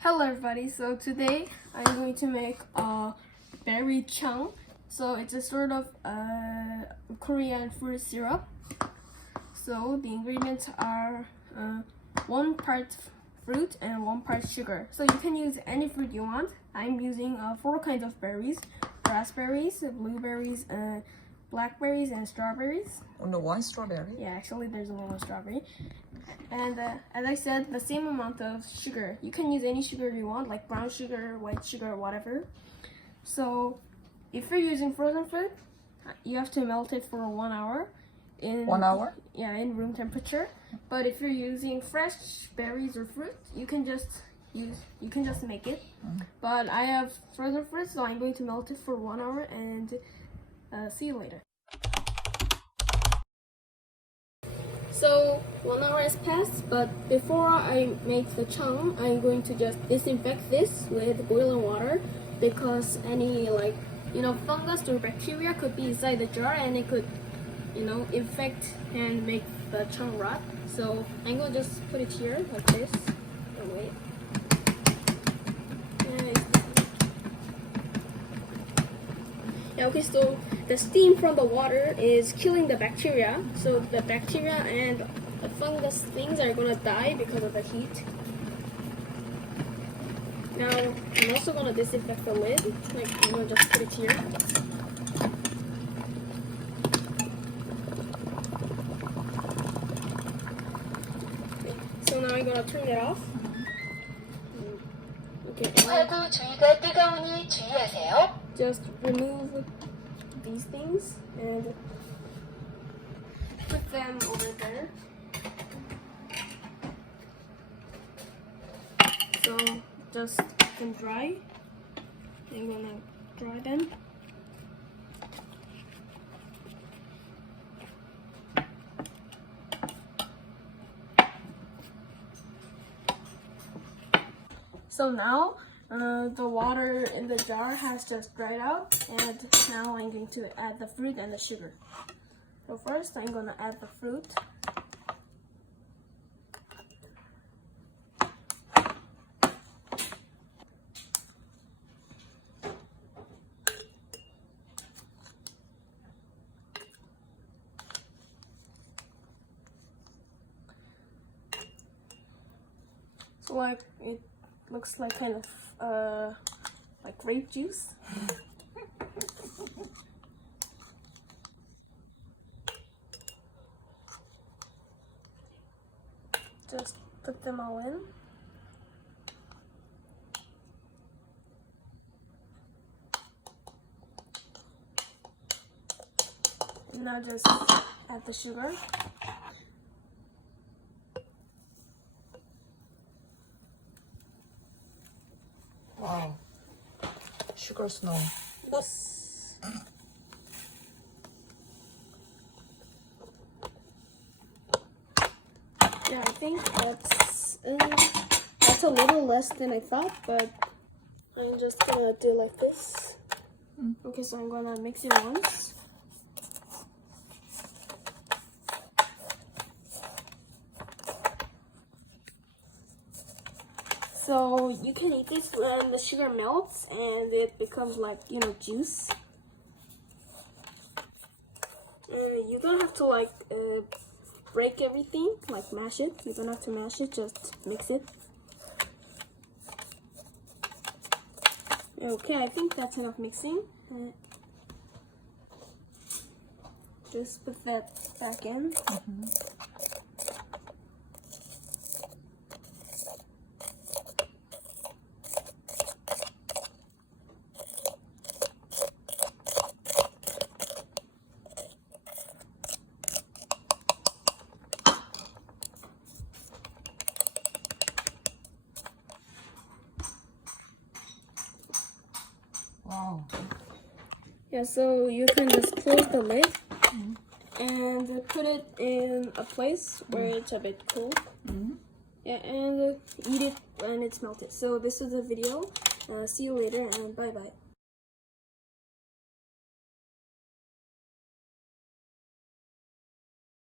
Hello everybody, so today I'm going to make a berry cheong. So it's a sort of Korean fruit syrup. So the ingredients are 1 part fruit and 1 part sugar. So you can use any fruit you want. I'm using 4 kinds of berries: raspberries, blueberries, blackberries, and strawberries. Only one strawberry? Yeah, actually there's only 1 strawberry. And as I said, the same amount of sugar. You can use any sugar you want, like brown sugar, white sugar, whatever. So if you're using frozen fruit, you have to melt it for 1 hour. 1 hour? Yeah, in room temperature. But if you're using fresh berries or fruit, you can just make it. But I have frozen fruit, so I'm going to melt it for 1 hour and see you later. So 1 hour has passed, but before I make the cheong, I'm going to just disinfect this with boiling water because any fungus or bacteria could be inside the jar and it could infect and make the cheong rot. So I'm going to just put it here like this. Oh wait. Yeah, okay, so the steam from the water is killing the bacteria. So the bacteria and the fungus things are gonna die because of the heat. Now, I'm also gonna disinfect the lid. I'm gonna just put it here. So now I'm gonna turn it off. Okay, just remove these things and put them over there. So just let them dry. I'm gonna dry them. So now the water in the jar has just dried out, and now I'm going to add the fruit and the sugar. So first I'm going to add the fruit. So it looks like kind of like grape juice. Just put them all in. And now just add the sugar. Wow. Sugar snow. Yes. Yeah, I think that's a little less than I thought, but I'm just gonna do like this. Okay, so I'm gonna mix it once. So you can eat this when the sugar melts and it becomes like, juice. You don't have to break everything, mash it. You don't have to mash it, just mix it. Okay, I think that's enough mixing. Just put that back in. Wow. Yeah, so you can just close the lid and put it in a place where it's a bit cool. Yeah, and eat it when it's melted. So this is the video. See you later and bye bye.